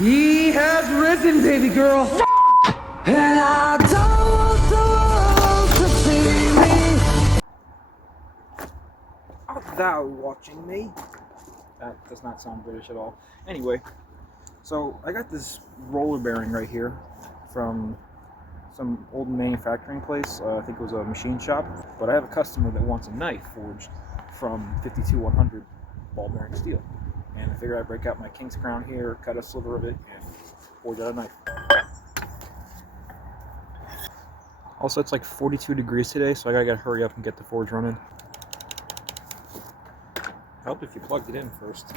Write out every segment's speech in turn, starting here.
He has risen, baby girl. And I don't want the world to see me. Art thou watching me? That does not sound British at all. Anyway, so I got this roller bearing right here from some old manufacturing place. I think it was a machine shop. But I have a customer that wants a knife forged from 52100 ball bearing steel. And I figured I'd break out my King's Crown here, cut a sliver of it, and forge out a knife. Also, it's like 42 degrees today, so I gotta hurry up and get the forge running. Help if you plugged it in first.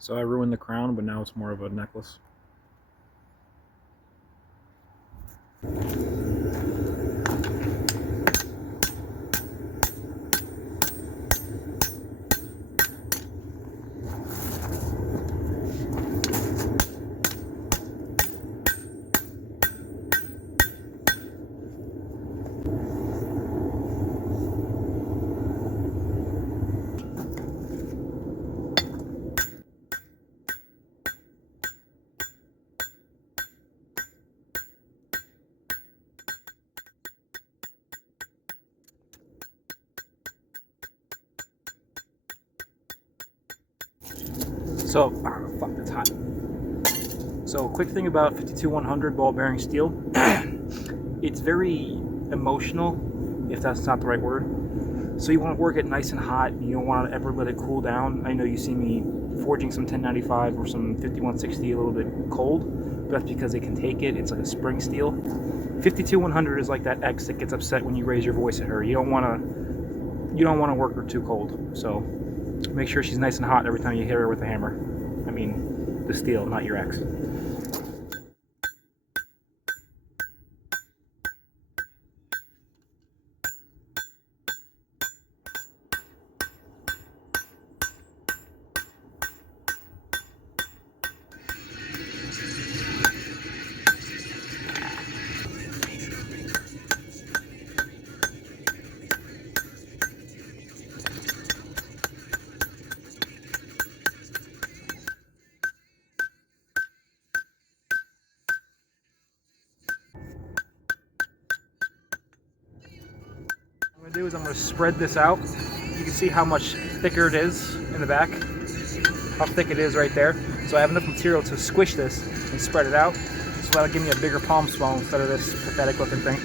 So I ruined the crown, but now it's more of a necklace. So, fuck, that's hot. So, quick thing about 52100 ball bearing steel. It's very emotional, if that's not the right word. So you want to work it nice and hot. You don't want to ever let it cool down. I know you see me forging some 1095 or some 5160 a little bit cold, but that's because it can take it. It's like a spring steel. 52100 is like that ex that gets upset when you raise your voice at her. You don't want to work her too cold. So make sure she's nice and hot every time you hit her with a hammer. I mean, the steel, not your ex. What I'm going to do is I'm going to spread this out. You can see how much thicker it is in the back, how thick it is right there. So I have enough material to squish this and spread it out. So that'll give me a bigger palm swell instead of this pathetic looking thing.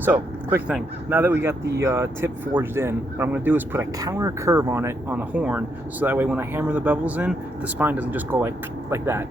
So, quick thing. Now that we got the tip forged in, what I'm going to do is put a counter curve on it on the horn, so that way when I hammer the bevels in, the spine doesn't just go like that.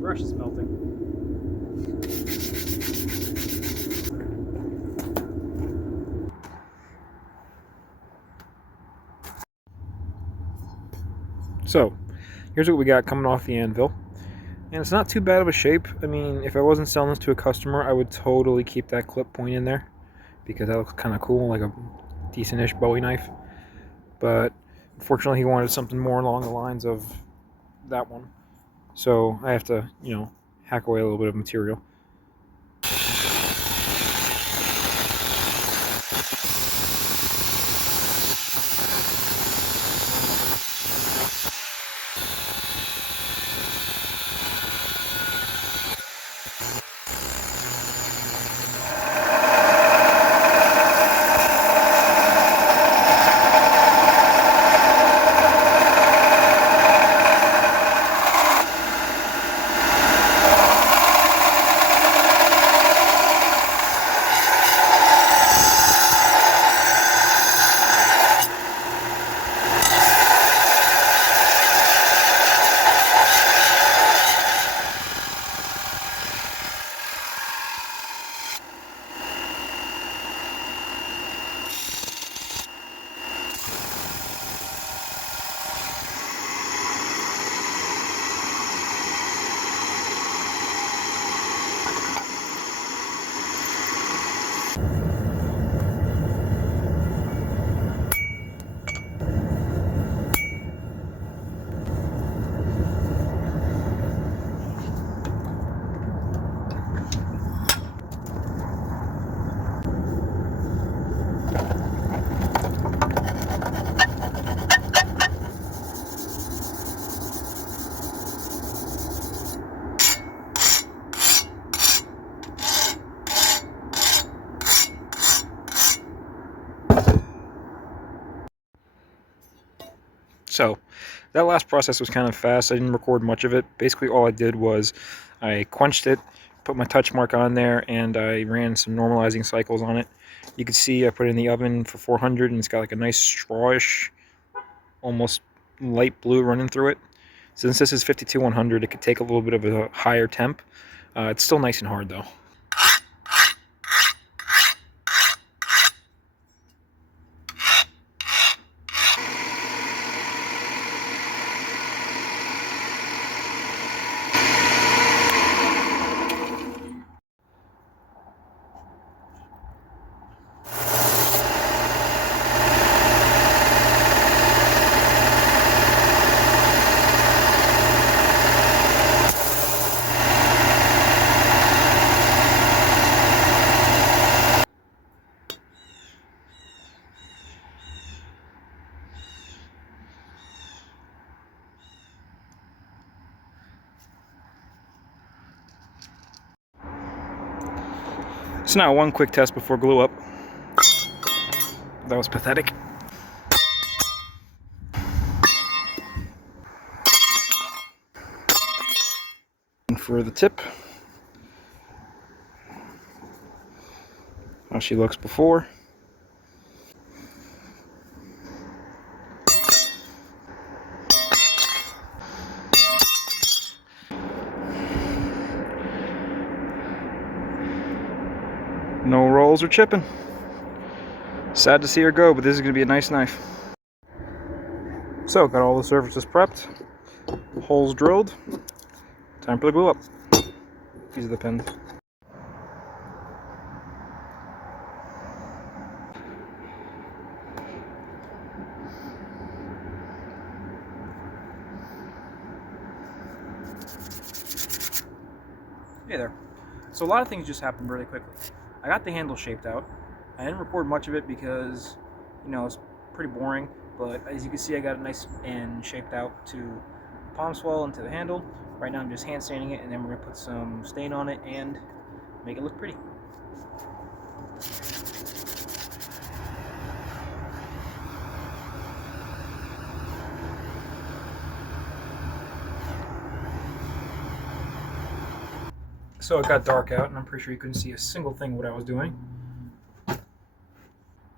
Brush is melting. So, here's what we got coming off the anvil. And it's not too bad of a shape. I mean, if I wasn't selling this to a customer, I would totally keep that clip point in there, because that looks kind of cool, like a decent-ish Bowie knife. But unfortunately, he wanted something more along the lines of that one. So I have to, hack away a little bit of material. So that last process was kind of fast. I didn't record much of it. Basically all I did was I quenched it, put my touch mark on there, and I ran some normalizing cycles on it. You can see I put it in the oven for 400, and it's got like a nice strawish, almost light blue running through it. Since this is 52-100, it could take a little bit of a higher temp. It's still nice and hard though. So now one quick test before glue up. That was pathetic. And for the tip, how she looks before. No rolls or chipping. Sad to see her go, but this is going to be a nice knife. So, got all the surfaces prepped, holes drilled, time for the glue up. These are the pins. Hey there. So a lot of things just happened really quickly. I got the handle shaped out. I didn't record much of it because, it's pretty boring, but as you can see, I got it nice and shaped out to the palm swell and to the handle. Right now I'm just hand sanding it, and then we're going to put some stain on it and make it look pretty. So it got dark out, and I'm pretty sure you couldn't see a single thing what I was doing. Now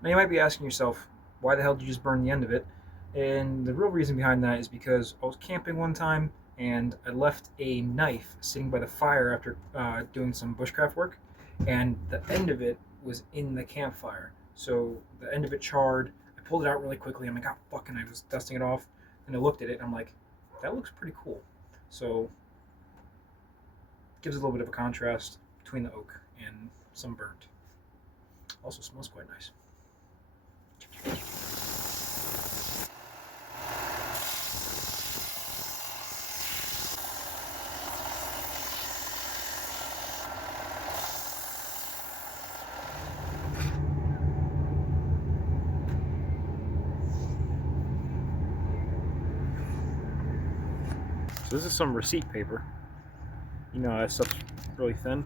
you might be asking yourself, why the hell did you just burn the end of it? And the real reason behind that is because I was camping one time, and I left a knife sitting by the fire after doing some bushcraft work, and the end of it was in the campfire. So the end of it charred. I pulled it out really quickly. I'm like, oh, fucking, I was dusting it off. And I looked at it, and I'm like, that looks pretty cool. So Gives a little bit of a contrast between the oak and some burnt. Also smells quite nice. So this is some receipt paper. You know, that stuff's really thin.